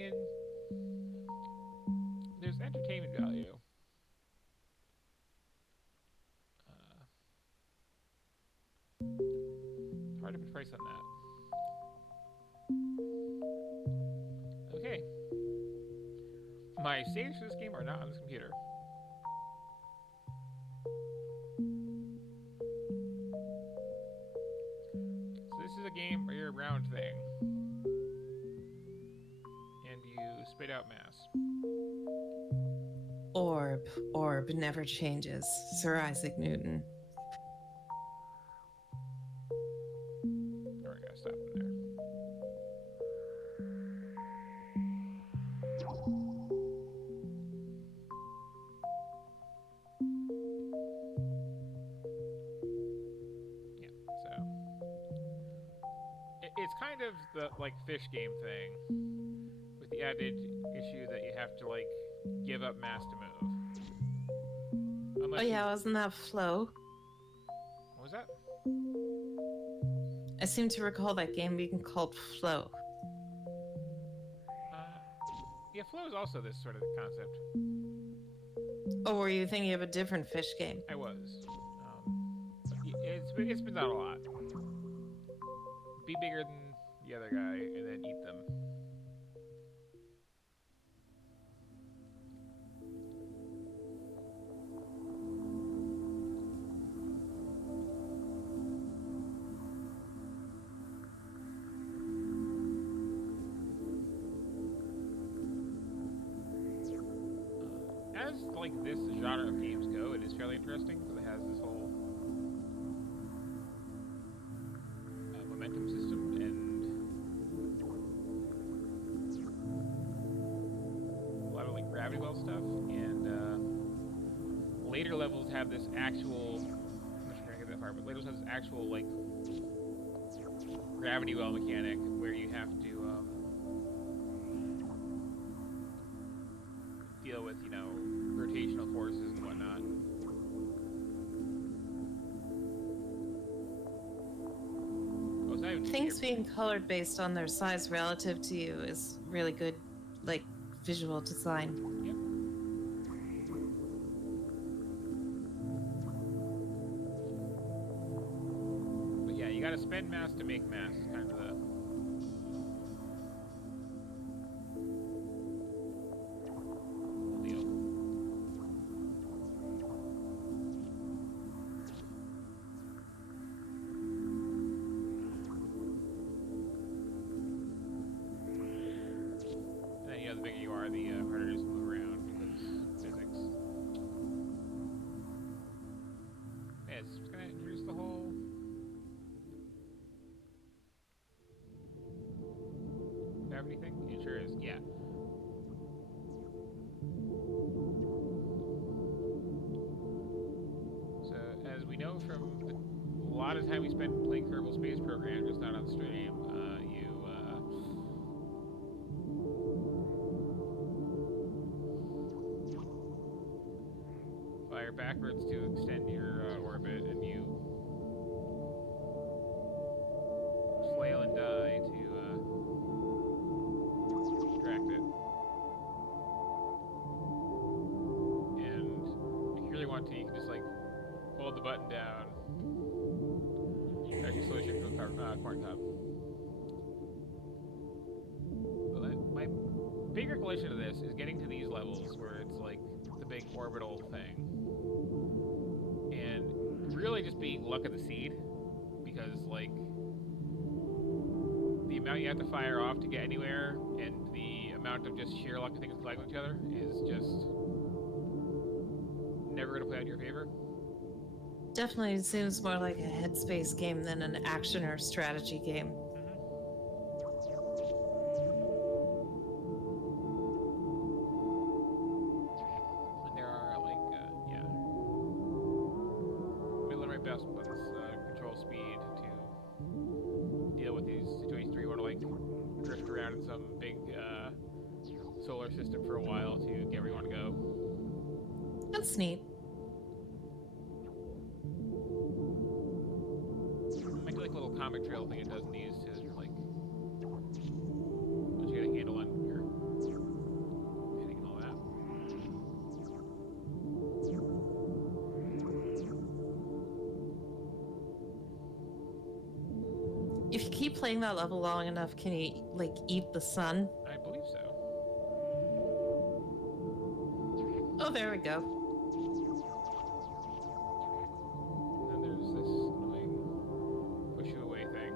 And there's entertainment value. Uh, Hard to put a price on that. Okay, my saves for this game are not on this computer. So this is a game where you're a round thing, and you spit out mass. Orb, orb never changes. Sir Isaac Newton. Or I gotta stop them there. Yeah, so it's kind of the like fish game thing, with the added issue that you have to like give up mass to move. Oh Unless you, yeah, wasn't that Flow? what was that? I seem to recall that game being called Flow. Uh, yeah, flow is also this sort of concept. Or were you thinking of a different fish game? I was. It's been done a lot. Be bigger than the other guy and then eat them. As like this genre of games go, it is fairly interesting because it has this whole momentum system and a lot of like gravity well stuff. And later levels have this actual. I'm not sure if I get that far, but later levels have this actual like gravity well mechanic where you have to deal with gravitational forces and whatnot. Oh, so I haven't Things being colored based on their size relative to you is really good, like, visual design. Yep. But yeah, you gotta spend mass to make mass. Is kind of the whole deal. And then the bigger you are, the harder it is to move around because physics. Yeah, it's just gonna introduce the whole gravity thing. It sure is. Yeah. So as we know from a lot of time we spent playing Kerbal Space Program, just not on stream, you fire backwards to extend your orbit, and you flail and die to distract it. And if you really want to, you can just like hold the button down. Actually, slowly shift to a corn cob. My bigger collection of this is getting to these levels where it's like the big orbital thing, and really just being luck of the seed, because like the amount you have to fire off to get anywhere and the amount of just sheer luck of things colliding with each other is just never going to play out in your favor. Definitely seems more like a headspace game than an action or strategy game. And there are like, yeah, we learn my best buttons, control speed to deal with these situations where you want to like drift around in some big solar system for a while to get where you want to go. That's neat. It might be like a little comic trail thing it does in these to like once you get a handle on your you keep playing that level long enough, can you like eat the sun? I believe so. Oh, there we go. And then there's this annoying push you away thing.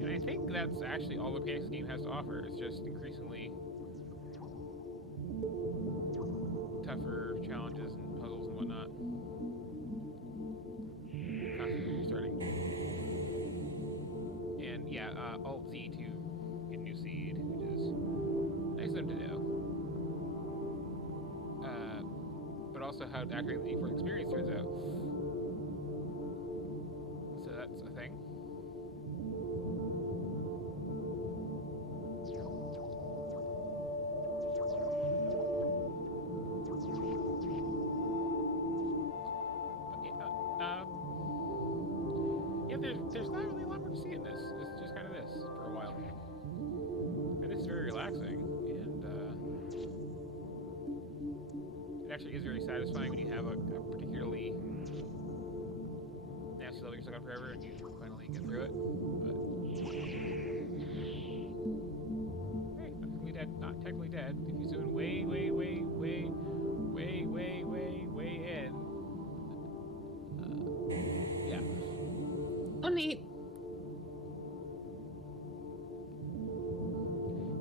And I think that's actually all the mechanics the game has to offer. It's just increasingly tougher challenges and puzzles and whatnot. Constantly restarting. And yeah, Alt Z to get new seed, which is nice of them to do. But also how to activate the D4 experience turns out. So that's a thing. There's not really a lot more to see in this. It's just kind of this for a while. And this is very relaxing, and it actually is very satisfying when you have a particularly nasty level you're stuck on forever and you finally get through it. But hey, not technically dead. Not technically dead. If you zoom way in, yeah. Oh, neat.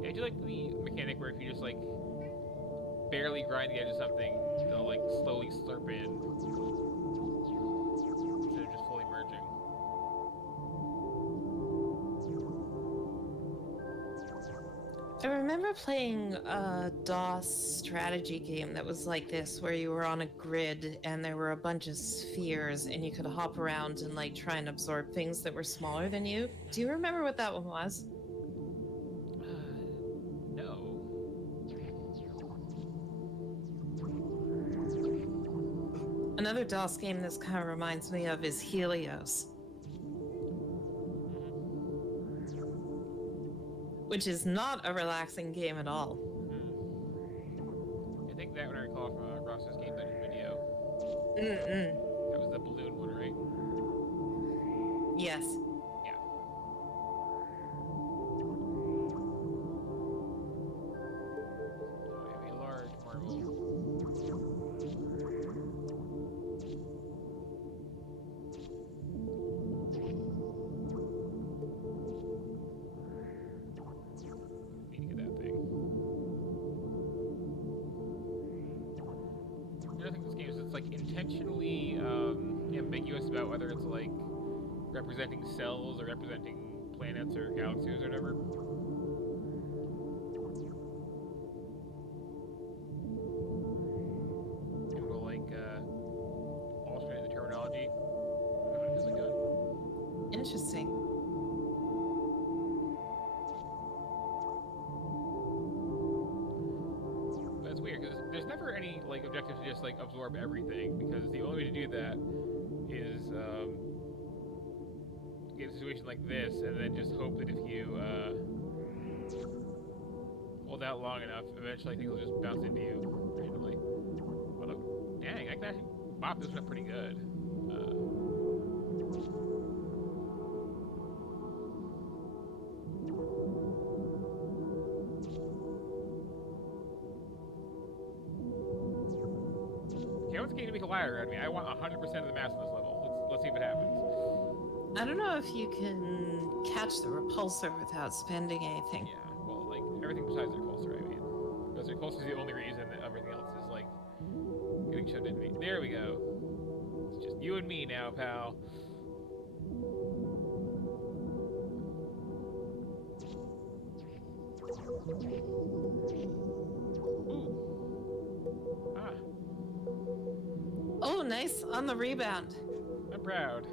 Yeah, I do like the mechanic where if you just like barely grind the edge of something, they'll like slowly slurp in instead of just fully merging. I remember playing a DOS strategy game that was like this, where you were on a grid and there were a bunch of spheres and you could hop around and like try and absorb things that were smaller than you. Do you remember what that one was? No. Another DOS game this kind of reminds me of is Helios, which is not a relaxing game at all. I think that one I recall from Ross's Game Dungeon video. Mm-mm. That was the balloon one, right? Yes. Yeah. So I have a large marble. Need to get that thing. The other thing with this game is it's like intentionally ambiguous about whether it's like representing cells or representing planets or galaxies or whatever. It will like alternate the terminology of it feels like doing. Interesting. But it's weird because there's never any like objective to just like absorb everything, because the only way to do that is get a situation like this and then just hope that if you hold out long enough, eventually things will just bounce into you randomly. But look, dang, I can actually bop this one up pretty good. Okay, what's going to make a ladder around me? I want 100% of the mass in this level. Let's see what happens. I don't know if you can catch the repulsor without spending anything. Yeah, well, like everything besides the repulsor, I mean, because the repulsor is the only reason that everything else is like getting shoved into me. There we go. It's just you and me now, pal. Ooh. Ah. Oh, nice on the rebound. I'm proud.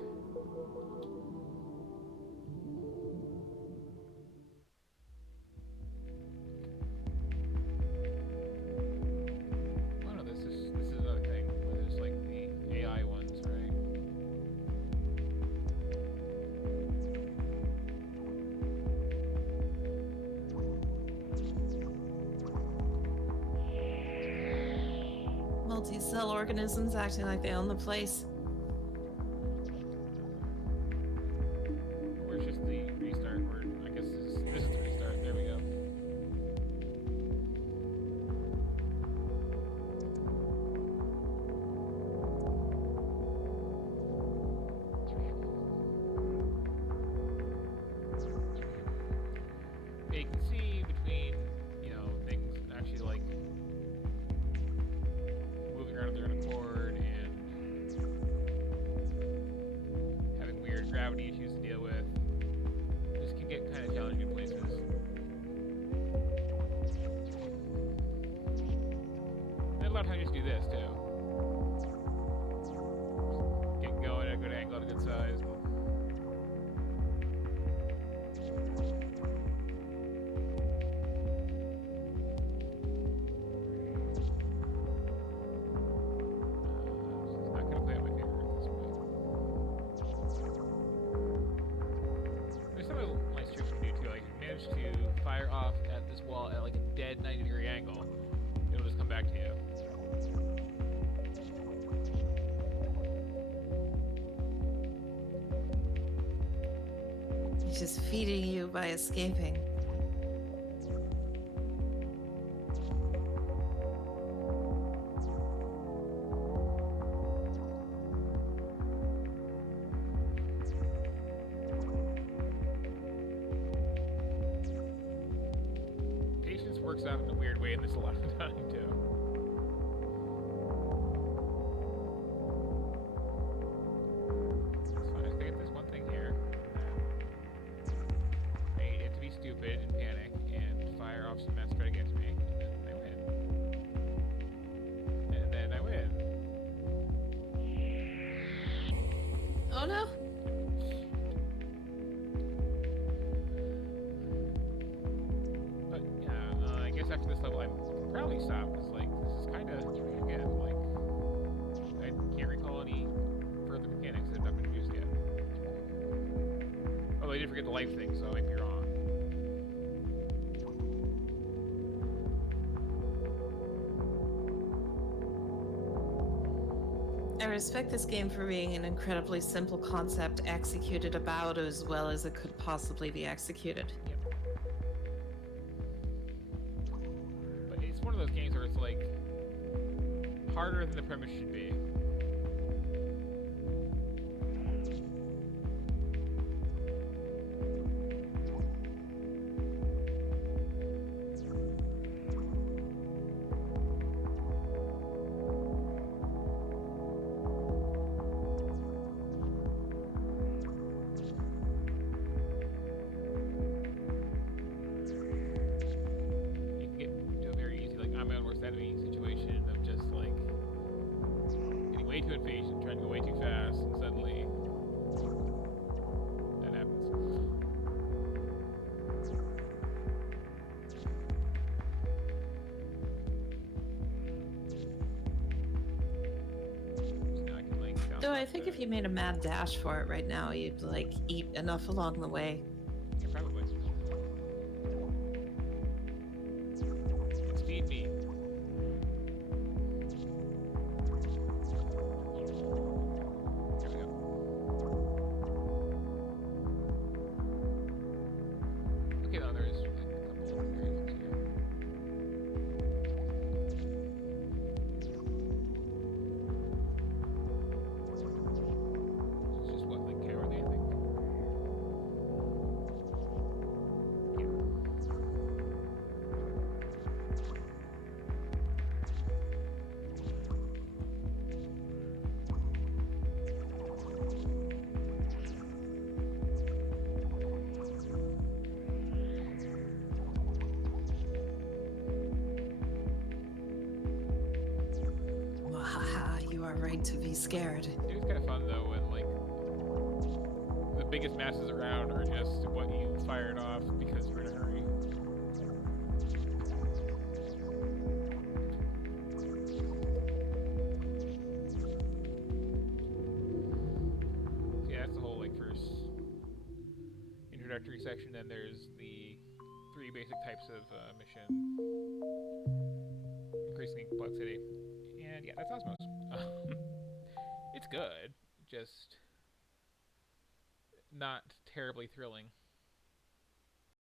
Oh no, this is another thing where there's like the AI ones, right? Multi-cell organisms acting like they own the place. of times just do this too. Get going at a good angle, at a good size. Not gonna play on my finger at this point. There's some nice tricks you can do too. Like, if you manage to fire off at this wall at like a dead 90-degree angle, it'll just come back to you. He's just feeding you by escaping. Patience works out in a weird way in this a lot of the time too. So I just get this one thing here. I need it to be stupid and panic and fire off some mess try to get to me, and then I win. And then I win. Oh no! But yeah, I guess after this level, I can probably stop. Cause like this is kind of again like I can't recall any further mechanics that have been used yet. Oh, I did forget the life thing, so I might be wrong. I respect this game for being an incredibly simple concept executed about as well as it could possibly be executed. Yep. But it's one of those games where it's like harder than the premise should be. You can get into a very easy, like, I'm my own worst enemy situation of just like getting way too impatient, trying to go way too fast, and suddenly that happens. So now I can like bounce Though I off think the- if you made a mad dash for it right now, you'd like eat enough along the way. Yeah, probably. Speed me. There we go. Okay, now there's like a couple of areas here. It's just what, like cowardly, I think? Yeah. Wahaha, you are right to be scared. It was kind of fun though when like the biggest masses around are just what you fired off because you're in a hurry. So yeah, that's the whole like first introductory section. Then there's the 3 basic types of mission, increasing in complexity, and yeah, that's Osmos. It's good, just not terribly thrilling.